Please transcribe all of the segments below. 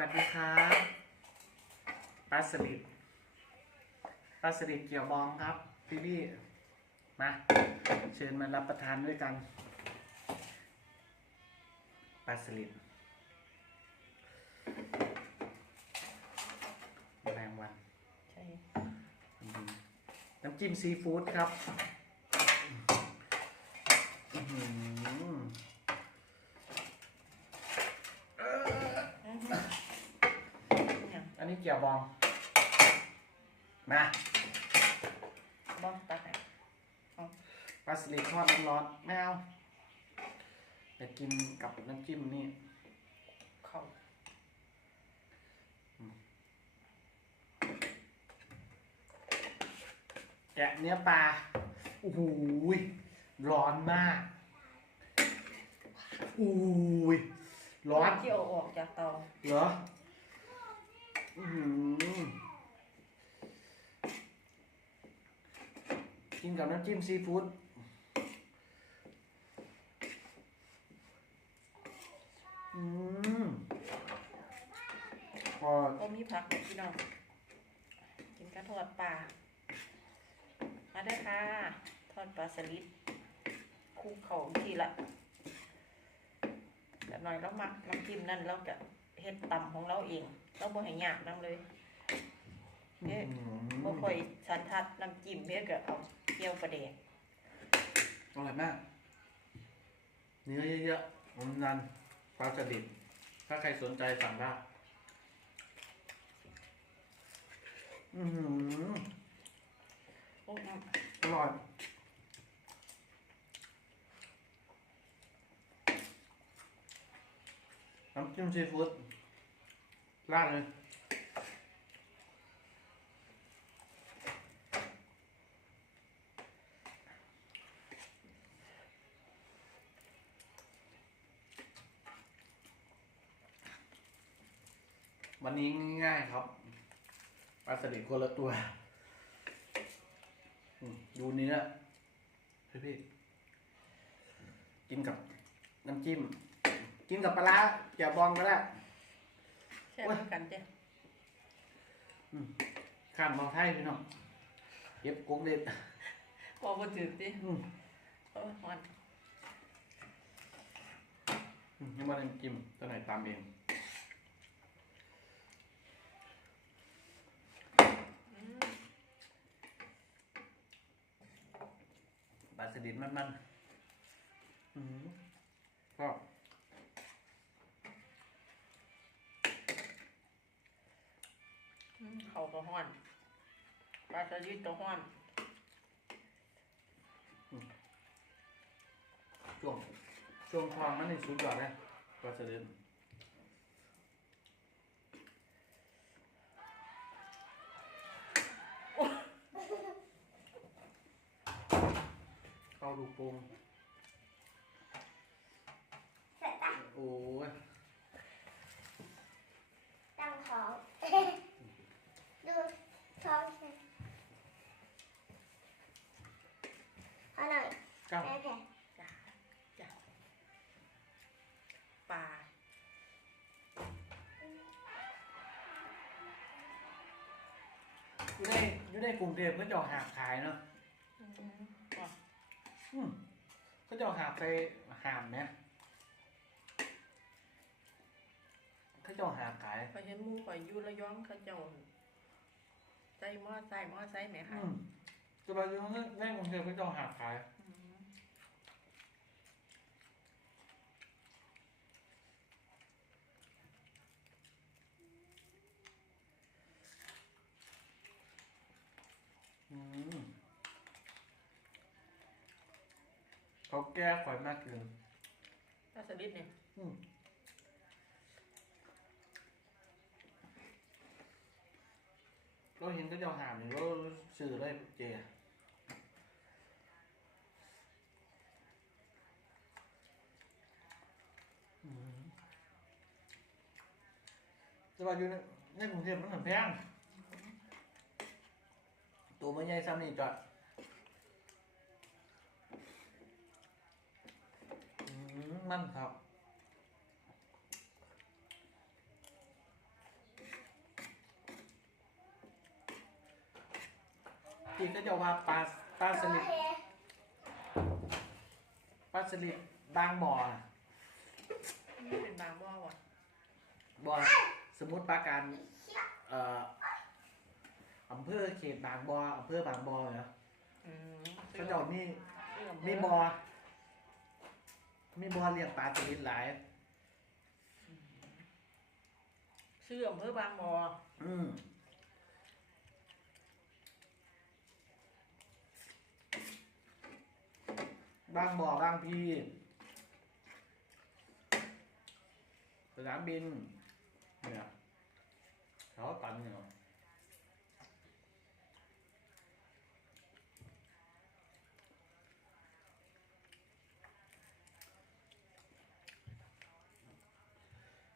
วัสดีครับปลาสลิดปลาสลิดเกี่ยวบองครับ พี่พี่มาเชิญมารับประทานด้วยกันปลาสลิดแมงวันใช่น้ำจิ้มซีฟู้ดครับ อื้อหือเอ่อ เนี่ย อันนี้เกี่ยวบอง มาบอกตักให้ปลาสลิดทอดร้อนๆไม่เอาไปกินกับน้ำจิ้มนี่เขาแกะเนื้อปลาโอ้โหยร้อนมากอู้ยร้อนที่เอาออกจากเตาเหรออื้อหือ กินกับน้ำจิ้มซีฟู้ดอืมพอก็มีผักพี่น้อง กินกระทอดปลา มาได้ค่ะ ทอดปลาสลิดคลุกเขาทีละ แต่หน่อยเรามักน้ำจิ้มนั่นเราจะเฮ็ดตำของเราเอง เราบ่ให้ยากน้ำเลยเอ๊ะบ่ค่อยสันทัดน้ำจิ้มเฮ็ดก็เอาเกี๊ยวปลาแดกอร่อยมาก เนื้อเยอะๆมันนันปลาสลิดถ้าใครสนใจสั่งได้อือหือโอ้ยอร่อย น้ำจิ้มซีฟู้ดราดเลยวันนี้ง่ายๆครับปลาสลิดคนละตัวดูเนื้อพี่พี่ๆกินกับน้ำจิ้ม กินกับปลาร้าอย่าบองก็ได้แซ่บเหมือนกันจ้ะข้ามเมาไทยพี่น้องเย็บกุ้งเด็ดบ่บ่จืดติอืมโอ้ยมันอืมยังมาน้ำจิ้มตัวไหนตามเองปลาสลิดมันๆอืมก็อืมเขา ก็ฮ้อนปลาสลิดก็ฮ้อนช่วงช่วงทองมันนี่สุดยอดเลยปลาสลิดเข้าดูโปงเสร็จตั้งโอ้ย ตั้งท้อง ดูท้ องฉันเอาหน่อยก้าวแม่แผ่จ้าจ้าปลาอยู่ในอยู่ในกรุงเทพเขาจะเอาหาบขายเนาะอืมว่ะอืมเขาจะเอาหาบไปหามเนี่ยเขาจะเอาหาบขายข้อยเห็นหมู่ข่อยอยู่ระยองเขาเจ้าใส่หม้อใส่หม้อใส่แหมอืค่ะมจะไปอยู่ในในกรุงเทพเขาจะเอาหาบขายอืมอืมเขาแก้ข่อยมากเกิน ปลาสลิดเนี่ยอืม เราเห็นก็จะหามอยู่เราซื้อเลยเจอืมแต่ว่าอยู่ในในกรุงเทพมันเหมือนแพงตัวมันใหญ่ซ้ำนี่จอดอืมมันครับ ที่ก็จะว่าปลาปลาสลิดโอเคปลาสลิดบางบ่อน่ะนี่เป็นบางบ่อว่ะบ่อสมมุติปราการเอ่ออำเภอเขตบางบ่ออำเภอบางบ่อเนาะอืมเขาเจ้ามีเสื่อมีบ่อมีบ่อเลี้ยงปลาสลิดหลายเชื่อมเพื่อบางบ่ออืม บางบ่อบางพีสนามบิน เนี่ยเขาตันเนี่ย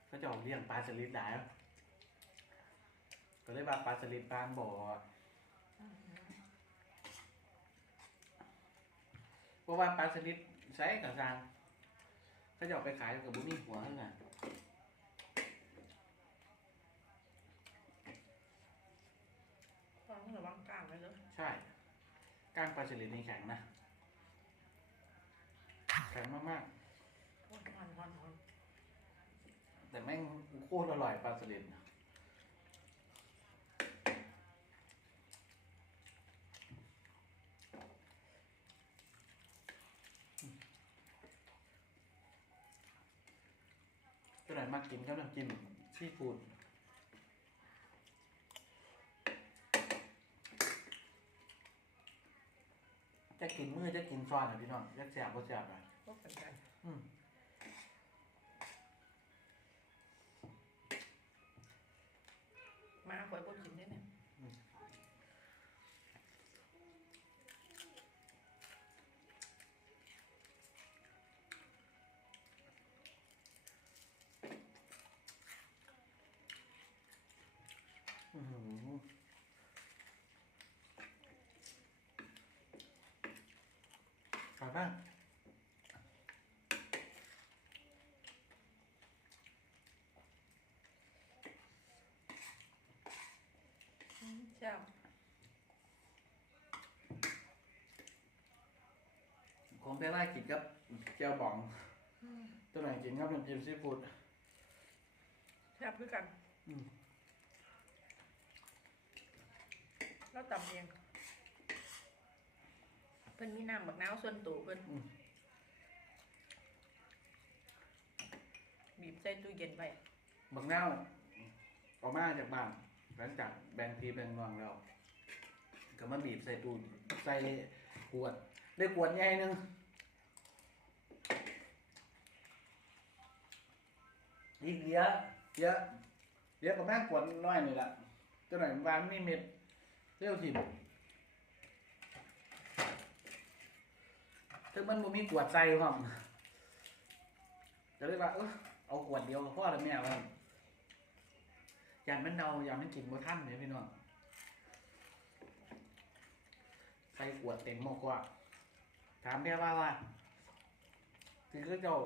เขาจะออกเลี้ยงปลาสลิดได้ก็เลยว่าปลาสลิดบางบ่อเพ ราะว่าปลาสลิดใช้กับซางเขาจะเอาไปขายกับบุมีหัวนั่นน่ะวางระวังกลางไว้เลยใช่ก้างปลาสลิดนี่แข็งนะแข็งมากวันวันวันวันๆแต่แม่งโคตรอร่อยปลาสลิดก็เลย มากินก็น้ำจิ้มซีฟู้ดจะกินมือจะกินซ้อนอะพี่น้องจะแสบก็แสบอะก็เป็นกัน ขายบ้างเจ้าผมไปไล่กินกับเจียวบองตัวไหนกินครับน้ำจิ้มซีฟู้ดแซ่บด้วยกัน อืมแล้วตำเอง เพิ่นมีน้ำบักน้าวส่วนตัวเพิ่นอืม บีบใส่ตู้เย็นไว้บักเน่าออกมาจากบ้านหลังจากแบนพีแบนนองแล้วก็มาบีบใส่ตูนใส่ขวด ได้ขวดใหญ่หนึงอีกเยอะเยอะเยอะกว่าแม่งขวดน้อยนี่แหละเจ้าหน่อยมันวางมีเม็ดเร็วสิ ถึงมันบ่มีขวดใส่หรอกก็เลยว่าเออเอาขวดเดียวกับพ่อแล้วแม่ว่าอย่านมันเดาอย่านมันกินบ่ทันเนี่ยพี่น้องใส่ขวดเต็มหมอกว่า ถามแม่ว่าว่าที่ก็เจ้า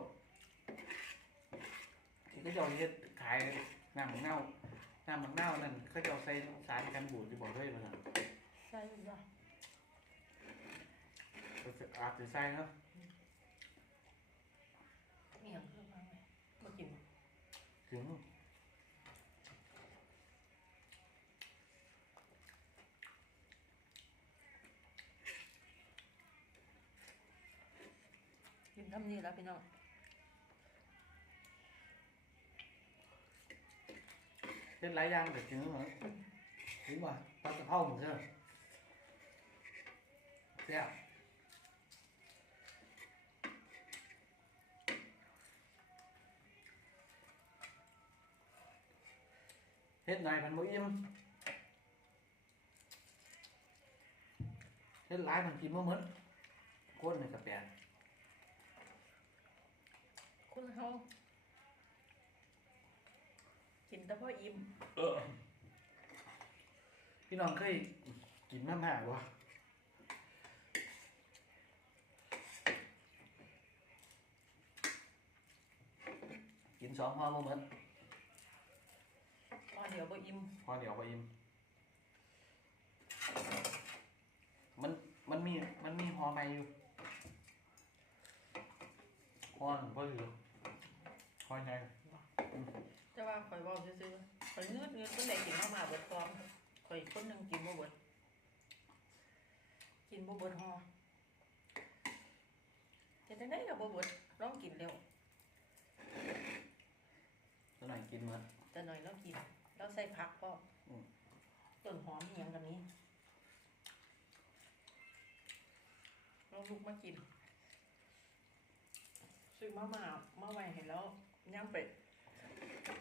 ที่ก็เจ้าเฮ็ดขายน้ำมังเน่าน้ำมังเน่านั่นเขาเจ้าใส่สารกันบูดที่บอกด้วยมั้งใส่จ้ะอาจจะใส่เนาะนี่ยังเพิ่มมาไหมมากินถึงกินทำนี่แล้วพี่น้องเฮ็ดหลายอย่างแต่ถึงเหรอถึงว่าปลากระเพราหมดเถอะแซ่บ ดหน่อยมันบ่อิ่มเฮ็ดหลายมันกินบ่หมดคนนี่ก็แปลนคุณเฮากินแต่พออิ่มเออพี่น้องเคยกินน้ำห่าวะกินสองห่อบ่หมด พอเดี๋ยวบ่อิ่มห่อเดียวก็อิ่มไม่อยู่คอหนึ่งก็อยู่คอไงแต่ว่าข่อยเว้าซื่อๆข่อยเงืดเงืดคนใดกินมามาเบิดพร้อมข่อยคนหนึงกินบ่เบิดกินบ่เบิดฮอเฮ็ดจังไดก็บ่เบิดลองกินเร็วตัวไหนกินมาแต่หน่อยเรากิน เราใส่ผักก็อืมต้นหอมอหย่างกันนี้เราลุกมากิน ซื้อมามามาไว้ให้แล้วย่ำไป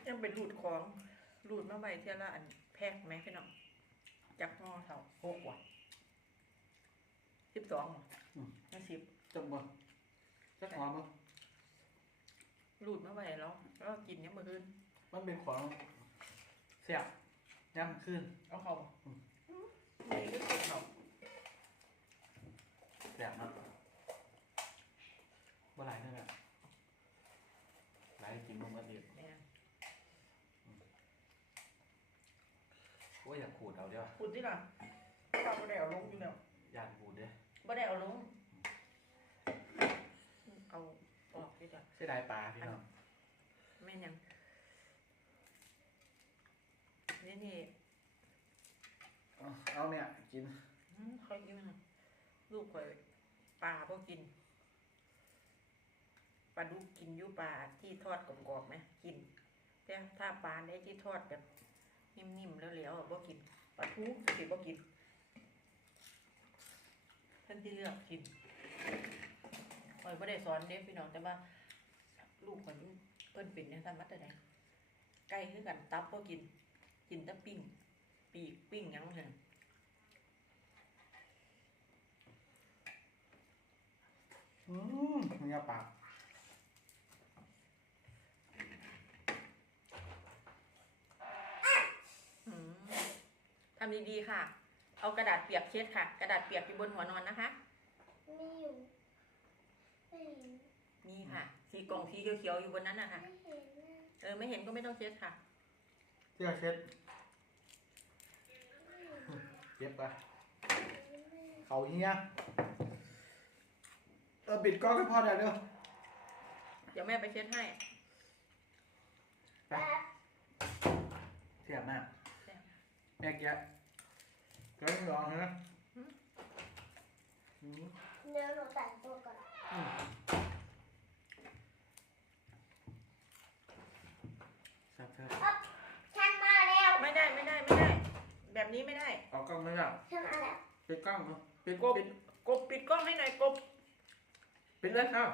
ย่ำไปรูดของรูดมาไว้เท่าละอันแพ็กไหมพี่น้องจักงอเท่าหกว่ะสิบสองไม่สิบจังบ่จักหอมมั้งรูดมาไว้แล้วแล้วกินเนี่ยามมื่อคืนมันเป็นของเสียบย่ำขึ้นเอาเขาไม่ได้กินเขาเสียบนะบ่หลายนั่นแหละหลายกินมันมาดีเนี่ยโอ้ยอยากขูดเอาเดียวพูดที่ล่ะเราไม่ได้เอาลงอยู่แล้วอยากขูดเด้อไม่ได้เอาลง เอาออกดีกว่าเสียดายปลาพี่น้องไม่นยัง นี่นี่เอาเอาเนี่ยกินอืมเขากินมันลูกข่อยปลาพวกกินปลาดุกกินอยู่ปลาที่ทอดกรอบๆไหมกิน แต่ถ้าปลาได้ที่ทอดแบบนิ่มๆแล้วเหลวๆอะบ่กินปลาทูสิบ่กินท่านที่เลือกกินข่อยไม่ได้สอนเด็กพี่น้องแต่ว่า ลูกข่อยมันเพิ่นเป็นเนี่ยทำมาแต่ไหนไก่คือกันตับบ่กิน กินแต่ปิ้ง ปีกปิ้งหยังเถอะอืมมันยาปากอืมทำดีๆค่ะ เอากระดาษเปียกเช็ดค่ะ กระดาษเปียกอยู่บนหัวนอนนะคะ ไม่อยู่ไม่เห็นนี่ค่ะ สีกล่องสีเขียวๆอยู่บนนั้นนะคะ ไม่เห็นนะ เออ ไม่เห็นก็ไม่ต้องเช็ดค่ะ เสื้อเช็ด เก็บไป เขาเฮียเออปิดกล้องให้พ่อได้เด้อเดี๋ยวแม่ไปเช็ดให้ไปเทียบหน้าแซ่บแม่แกะก็ไม่ลองนะอืมเดี๋ยวหนูแต่งตัวก่อนอืมแซ่บแซ่บฉันมาแล้ว ไม่ได้ไม่ได้ไม่ได้ แบบนี้ไม่ได้เอากล้องไม่ได้ฉันมาแล้วปิดกล้องเนอะปิดกบปิดกบปิดกล้องให้หน่อยกบปิดเลยครับ